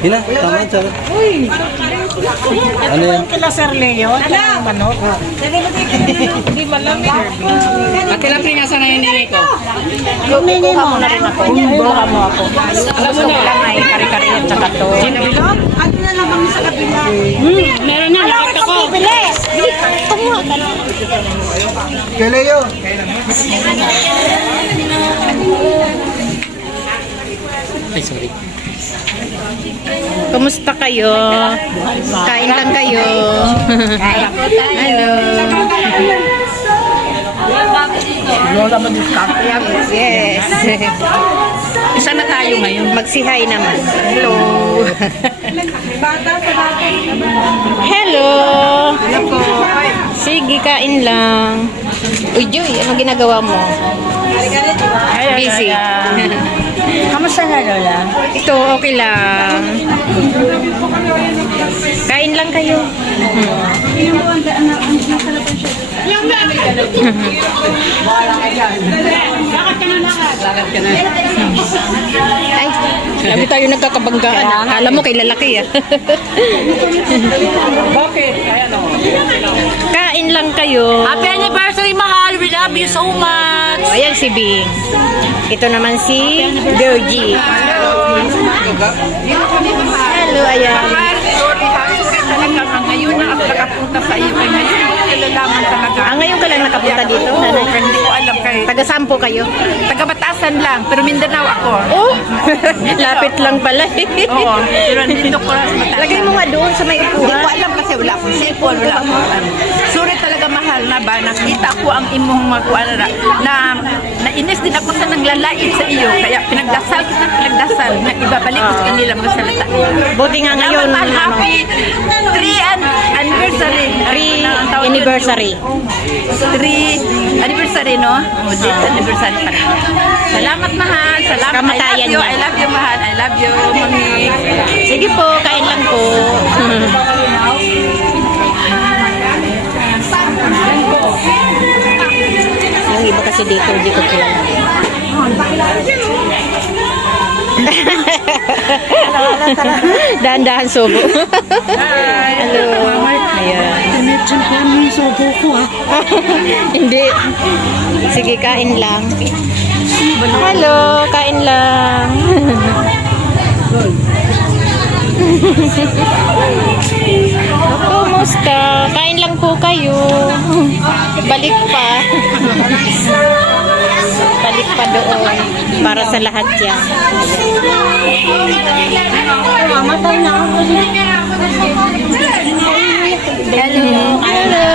Hina, tama yun, sabi. Ano yan? Kila Sir Leo, ang manok. Hindi malamig. Ate Lapri, nasa na yung nini ko? Kukuha mo na rin ako. Kukuha mo ako. Gusto ko lang ay kari-kari at saka to. Ano na lang kami sa kabila? Meron na, nakita ko. Kumuha ka na. Kay Leo. Ay, sorry. Kumusta kayo? Kain lang kayo. Hello. Yes. Isa na tayo ngayon. Magsihay naman. Hello. Hello. Sige, kain lang. Uy, Joy, ano ginagawa mo? Busy. Kamusta na, Lola? Ito, okay lang. Kain lang kayo. Ay, lagi tayo nagkakabanggaan. Alam mo, kay lalaki ah. Bakit? Ayan o. Kain lang kayo. Happy anniversary, mahal. We love you so much. Ayan si Bing. Ito naman si Doji. Hello, ayan. Sorry ha. Sorry talaga. Ngayon na ako nakapunta sa iyo. Kaya ngayon ako nalalaman talaga. Ngayon ka lang nakapunta dito, nanay? Hindi ko alam kayo. Taga-sampo kayo? Taga Batasan lang. Pero Mindanao ako. Oh, lapit lang pala. Oo. Pero nandito ko lang sa Batasan. Lagay mo nga doon sa may Hindi ko upuan. alam kasi wala akong cellphone, wala akong sorry talaga mahal na ba, nakita ko ang imong magkuala na nainis din ako sa nanglalait sa iyo, kaya pinagdasal kita, pinagdasal na ibabalik ko sa kanila mga salita niyo. Buti nga ngayon, Salamat, mahal, ano, happy 3 anniversary. anniversary. 3 anniversary, no? Oh, date anniversary pa rin. Salamat mahal, salamat. Kamatayan I niya. love you mahal, I love you, mami. Sige po, kain lang po. Yung iba kasi dito, hindi ko kilala. Dahan-dahan subo. Hello. Ayan. Hindi. Sige, kain lang. Hello, kain lang. Kumusta? Kain lang po kayo. Balik pa. Balik pa doon. Para sa lahat yan. Mamatay na ako. Hello. Hello.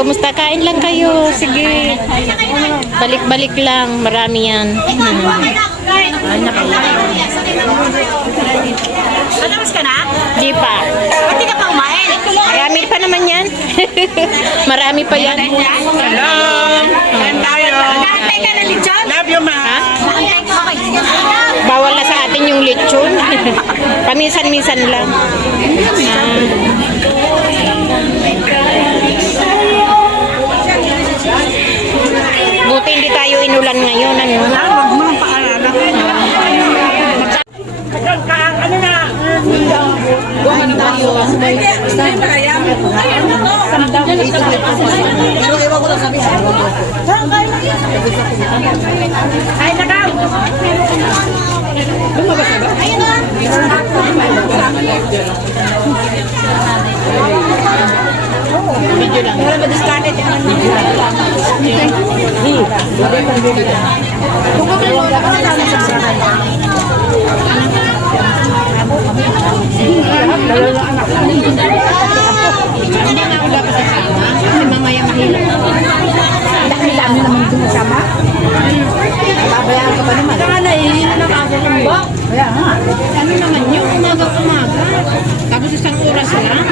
Kumusta? Kain lang kayo. Sige. Balik-balik lang. Marami yan. Natapos ka na? Di pa. Pati ka pa umain? Marami pa naman yan. Marami pa yan. Hello! Kain tayo! Naantay ka na, Lichon? Love you, ma! Naantay ko kayo. Bawal na sa atin yung lechon. Paminsan-minsan lang. Buti hindi tayo inulan ngayon. Ano? Huwag mo nang paalala. Ano na? Ay, nakaw! Ayun na! Video lang. Wala ma-discarded yan. Hindi na ako dapat kasama. Kasi mamaya mahirap. Dami-dami naman dun sama. Babayaan ka pa naman. Saka naihin na ako ng bak. Kaya nga. Ano naman yun? Umaga-umaga. Tapos isang oras lang.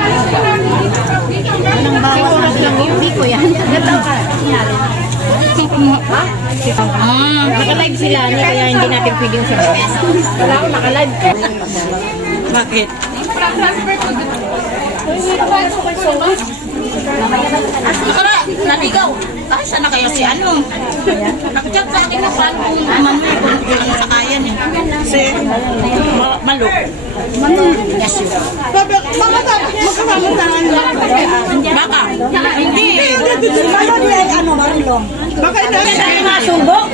Anong bawal? Isang oras lang yun. Hindi ko yan. Nataw ka. Naka-live sila. Kaya hindi natin pwedeng sabihin. Wala ako naka-live. Bakit? Naligaw. Ay, sana kayo si ano? Nakachat sa akin na paano kung mamuli kung sakaya Si Maluk. Baka. Hindi. Baka hindi masubok.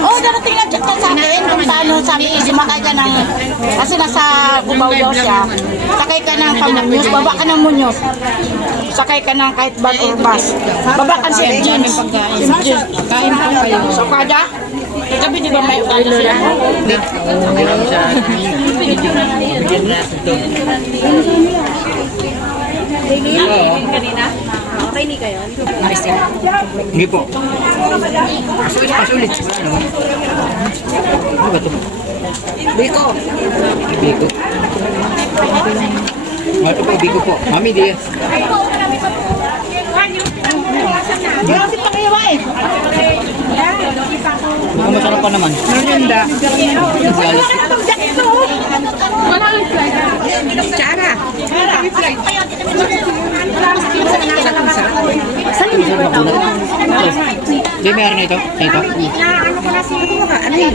Oo, darating lang siya sa akin. Kung paano sabi, sumakay ka ng, kasi nasa Cubao daw siya. Sakay ka ng Pamunyos, baba ka ng Munyos. Sakay ka ng kahit van or bus. Baba ka sa jeans. Kain pa kayo. So, kada? Sabi di ba may kada siya? Hindi po. Pasulit. Ano ba ito? Biko. Biko. Ito po, Biko po. Mami, di. Grabe pa kayo ba eh? Mukhang masarap pa naman. Maganda. Galit. Tsara. Di, meron na ito. Ito. Ano yun?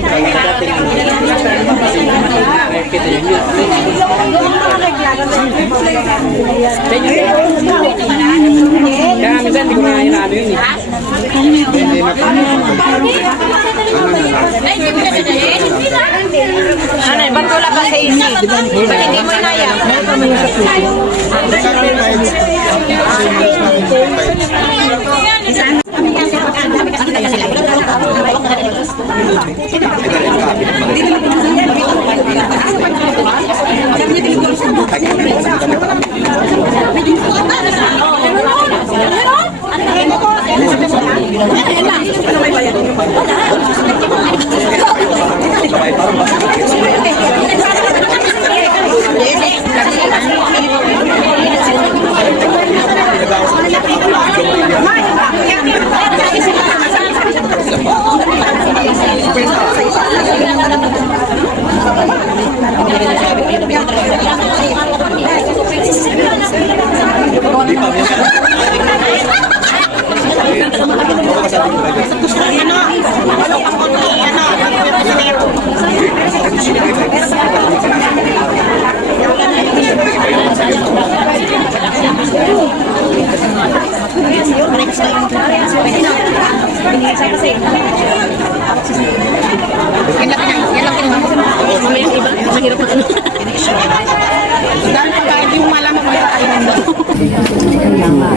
Kaya minsan hindi ko na inaano yun eh. Anay, bantula pa sa isi. Ba't hindi mo inaya?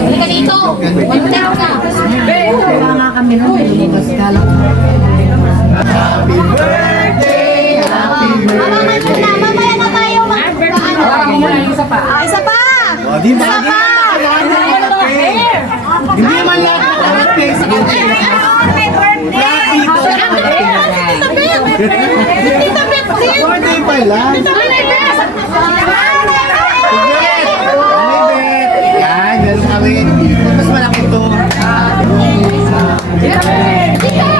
Halika dito. Magtao ka. Wala nga kami nun. Mamaya na tayo. Isa pa. Isa pa. Di ba? Hindi man lang. Birthday pa lang. Yan, ganun kami. Mas malaki to. Di Mima!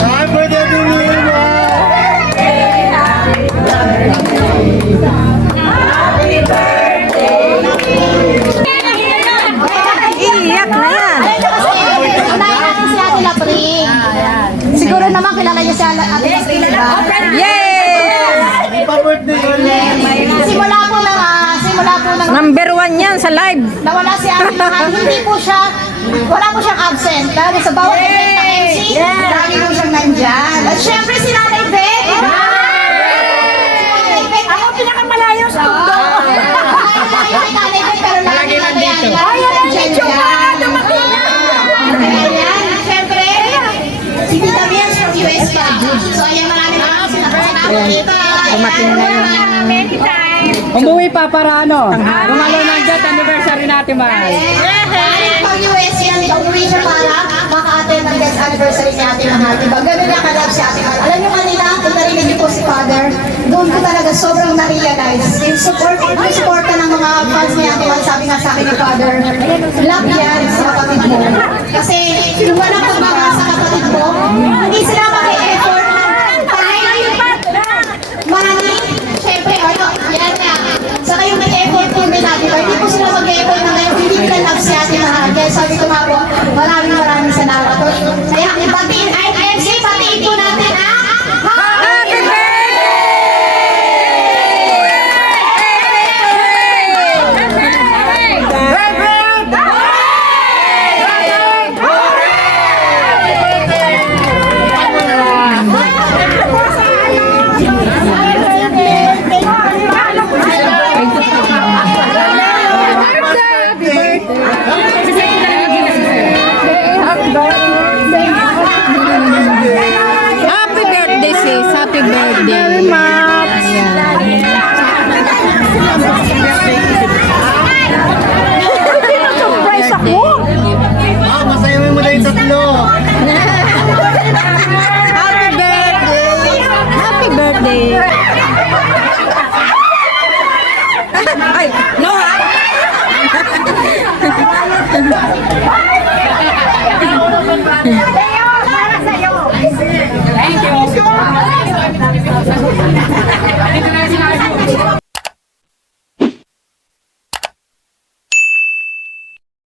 Happy birthday, Di Mima! Iiyak na yan. Unahin natin si Ate Lapri. Siguro naman kilala niyo si Ate Lapri. Yay! Pa-birthday ulit! Simula po lang. Number 1 yan sa live. Nawala si Ate Lahat. Hindi po siya, wala po siyang absent. Dahil sa bawat event ng MC, lagi po siyang nandyan. At syempre si Nanay Beth. Ako pinakamalayo sa mundo. Malayo kay Nanay Beth, pero lagi nandito. Ay, yan, syempre, si Tita Mias from US pa. So, ayan, maraming sinabi dito. Dumating na yun. Umuwi pa para ano? Kung ano nandiyan, anniversary natin, mahal. Pag US yan, umuwi siya para maka-attend ng guest anniversary ni Ate Mahal. Diba? Ganun na kalab si Ate Mahal. Alam niyo kanina, kung narinig niyo po si Father, doon ko talaga sobrang na-realize. Yung support ka ng mga fans ni Ate Mahal, sabi nga sa akin ni Father, love yan sa kapatid mo. Kasi, nung walang pagmamahal sa kapatid mo, hindi sila